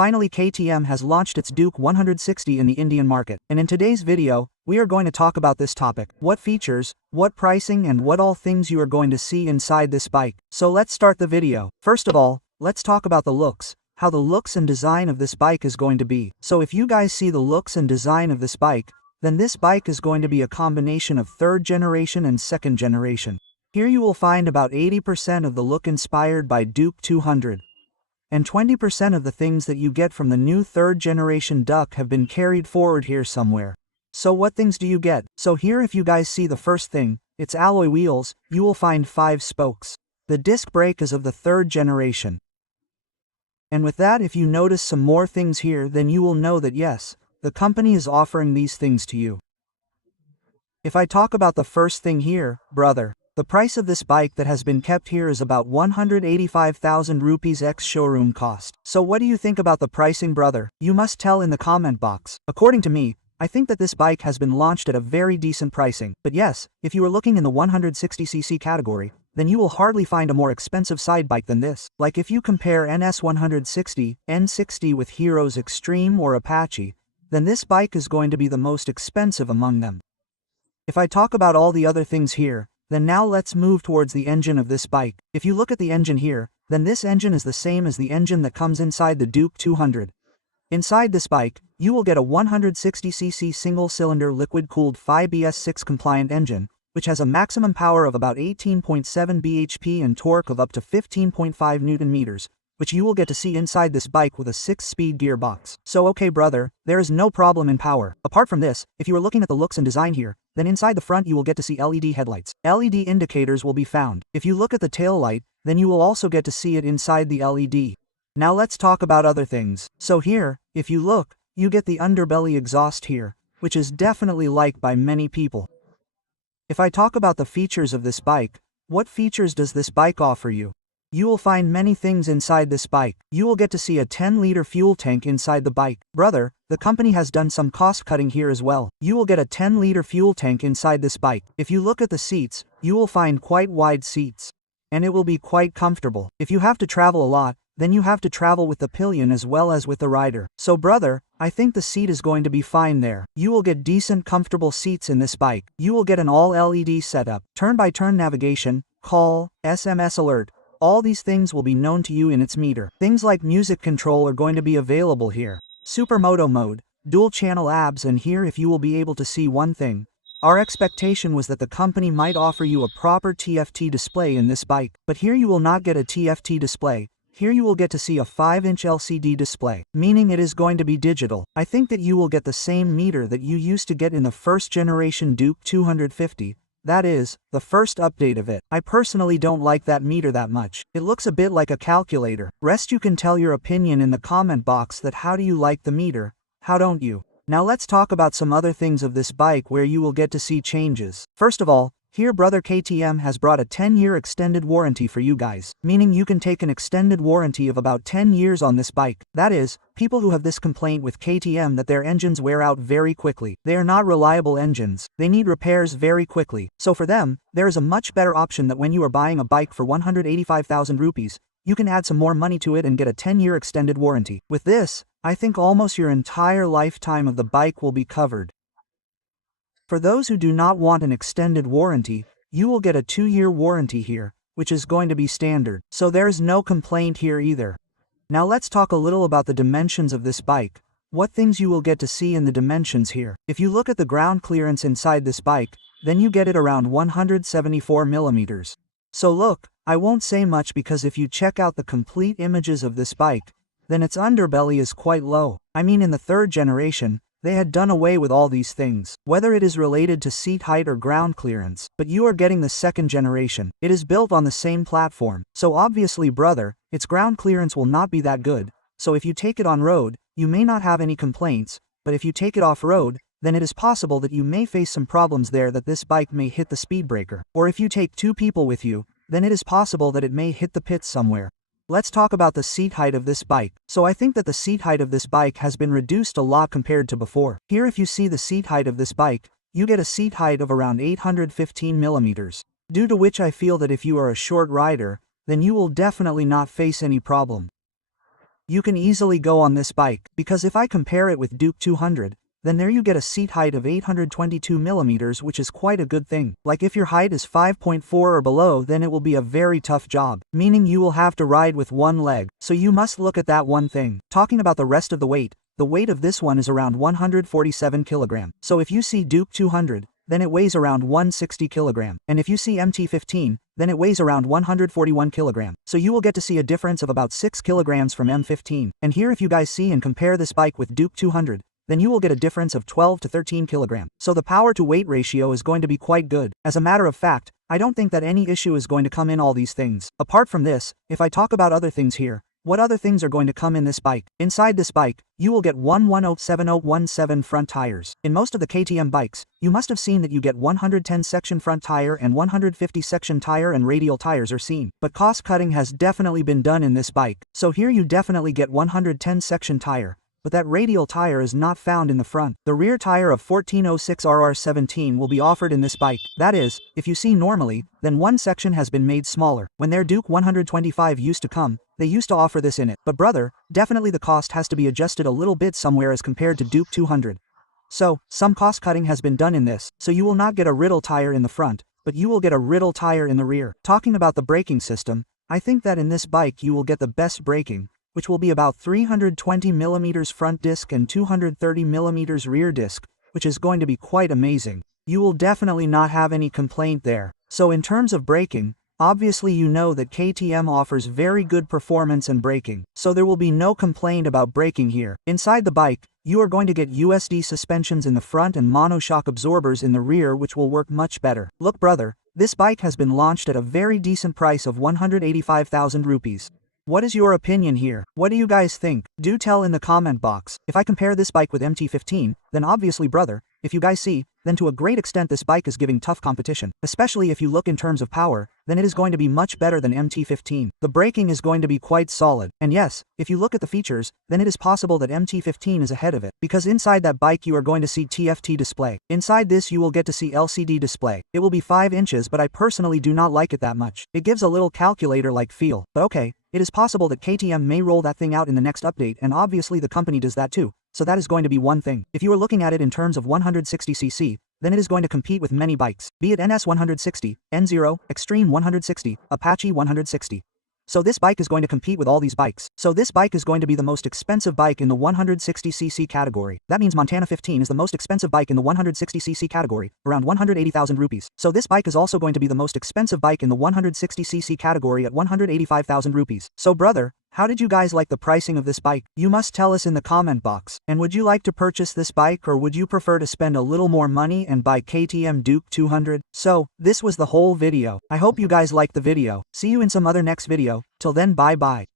Finally, KTM has launched its Duke 160 in the Indian market. And in today's video, we are going to talk about this topic. What features, what pricing, and what all things you are going to see inside this bike. So let's start the video. First of all, let's talk about the looks. How the looks and design of this bike is going to be. So if you guys see the looks and design of this bike, then this bike is going to be a combination of third generation and second generation. Here you will find about 80% of the look inspired by Duke 200. And 20% of the things that you get from the new third generation Duke have been carried forward here somewhere. So what things do you get? So here if you guys see the first thing, it's alloy wheels, you will find 5 spokes. The disc brake is of the third generation. And with that, if you notice some more things here, then you will know that yes, the company is offering these things to you. If I talk about the first thing here, brother, the price of this bike that has been kept here is about 185,000 rupees ex showroom cost. So what do you think about the pricing, brother? You must tell in the comment box. According to me, I think that this bike has been launched at a very decent pricing. But yes, if you are looking in the 160cc category, then you will hardly find a more expensive side bike than this. Like if you compare NS 160, N60 with Heroes Extreme or Apache, then this bike is going to be the most expensive among them. If I talk about all the other things here, then now let's move towards the engine of this bike. If you look at the engine here, then this engine is the same as the engine that comes inside the Duke 200. Inside this bike, you will get a 160cc single-cylinder liquid-cooled 5BS6 compliant engine, which has a maximum power of about 18.7 bhp and torque of up to 15.5 Nm, which you will get to see inside this bike with a 6-speed gearbox. So okay brother, there is no problem in power. Apart from this, if you are looking at the looks and design here, then inside the front you will get to see LED headlights. LED indicators will be found. If you look at the tail light, then you will also get to see it inside the LED. Now let's talk about other things. So here, if you look, you get the underbelly exhaust here, which is definitely liked by many people. If I talk about the features of this bike, what features does this bike offer you? You will find many things inside this bike. You will get to see a 10-liter fuel tank inside the bike. Brother, the company has done some cost cutting here as well. You will get a 10-liter fuel tank inside this bike. If you look at the seats, you will find quite wide seats. And it will be quite comfortable. If you have to travel a lot, then you have to travel with the pillion as well as with the rider. So brother, I think the seat is going to be fine there. You will get decent comfortable seats in this bike. You will get an all-LED setup, turn-by-turn navigation, call, SMS alert. All these things will be known to you in its meter. Things like music control are going to be available here. Supermoto mode, dual channel ABS, and here if you will be able to see one thing. Our expectation was that the company might offer you a proper TFT display in this bike. But here you will not get a TFT display. Here you will get to see a 5-inch LCD display, meaning it is going to be digital. I think that you will get the same meter that you used to get in the first generation Duke 250. That is, the first update of it. I personally don't like that meter that much. It looks a bit like a calculator. Rest you can tell your opinion in the comment box that how do you like the meter, how don't you? Now let's talk about some other things of this bike where you will get to see changes. First of all, here brother KTM has brought a 10-year extended warranty for you guys, meaning you can take an extended warranty of about 10 years on this bike. That is, people who have this complaint with KTM that their engines wear out very quickly. They are not reliable engines. They need repairs very quickly. So for them, there is a much better option that when you are buying a bike for 185,000 rupees, you can add some more money to it and get a 10-year extended warranty. With this, I think almost your entire lifetime of the bike will be covered. For those who do not want an extended warranty, you will get a 2-year warranty here, which is going to be standard. So there's no complaint here either. Now let's talk a little about the dimensions of this bike. What things you will get to see in the dimensions here. If you look at the ground clearance inside this bike, then you get it around 174 millimeters. So look, I won't say much because if you check out the complete images of this bike, then its underbelly is quite low. I mean in the third generation, they had done away with all these things, whether it is related to seat height or ground clearance, but you are getting the second generation. It is built on the same platform, so obviously brother, its ground clearance will not be that good, so if you take it on road, you may not have any complaints, but if you take it off-road, then it is possible that you may face some problems there that this bike may hit the speed breaker. Or if you take 2 people with you, then it is possible that it may hit the pits somewhere. Let's talk about the seat height of this bike. So I think that the seat height of this bike has been reduced a lot compared to before. Here if you see the seat height of this bike, you get a seat height of around 815 millimeters. Due to which I feel that if you are a short rider, then you will definitely not face any problem. You can easily go on this bike, because if I compare it with Duke 200, then there you get a seat height of 822mm, which is quite a good thing. Like if your height is 5.4 or below, then it will be a very tough job, meaning you will have to ride with one leg, so you must look at that one thing. Talking about the rest of the weight of this one is around 147 kg. So if you see Duke 200, then it weighs around 160 kg, and if you see MT15, then it weighs around 141 kg. So you will get to see a difference of about 6 kg from M15. And here if you guys see and compare this bike with Duke 200, then you will get a difference of 12 to 13 kg. So the power to weight ratio is going to be quite good. As a matter of fact, I don't think that any issue is going to come in all these things. Apart from this, if I talk about other things here, what other things are going to come in this bike? Inside this bike, you will get 1107017 front tires. In most of the KTM bikes, you must have seen that you get 110 section front tire and 150 section tire and radial tires are seen. But cost cutting has definitely been done in this bike. So here you definitely get 110 section tire, but that radial tire is not found in the front. The rear tire of 1406 RR17 will be offered in this bike. That is, if you see normally, then one section has been made smaller. When their Duke 125 used to come, they used to offer this in it. But brother, definitely the cost has to be adjusted a little bit somewhere as compared to Duke 200. So, some cost cutting has been done in this, so you will not get a riddle tire in the front, but you will get a riddle tire in the rear. Talking about the braking system, I think that in this bike you will get the best braking, which will be about 320mm front disc and 230mm rear disc, which is going to be quite amazing. You will definitely not have any complaint there. So in terms of braking, obviously you know that KTM offers very good performance and braking, so there will be no complaint about braking here. Inside the bike, you are going to get USD suspensions in the front and monoshock absorbers in the rear, which will work much better. Look brother, this bike has been launched at a very decent price of 185,000 rupees. What is your opinion here? What do you guys think? Do tell in the comment box. If I compare this bike with MT15, then obviously brother, if you guys see, then to a great extent this bike is giving tough competition. Especially if you look in terms of power, then it is going to be much better than MT15. The braking is going to be quite solid. And yes, if you look at the features, then it is possible that MT15 is ahead of it. Because inside that bike you are going to see TFT display. Inside this you will get to see LCD display. It will be 5 inches, but I personally do not like it that much. It gives a little calculator-like feel. But okay, it is possible that KTM may roll that thing out in the next update, and obviously the company does that too. So that is going to be one thing. If you are looking at it in terms of 160cc, then it is going to compete with many bikes, be it NS 160, N0, Extreme 160, Apache 160. So this bike is going to compete with all these bikes. So this bike is going to be the most expensive bike in the 160cc category. That means Montana 15 is the most expensive bike in the 160cc category, around 180,000 rupees. So this bike is also going to be the most expensive bike in the 160cc category at 185,000 rupees. So brother, how did you guys like the pricing of this bike? You must tell us in the comment box. And would you like to purchase this bike, or would you prefer to spend a little more money and buy KTM Duke 200? So, this was the whole video. I hope you guys liked the video. See you in some other next video. Till then, bye bye.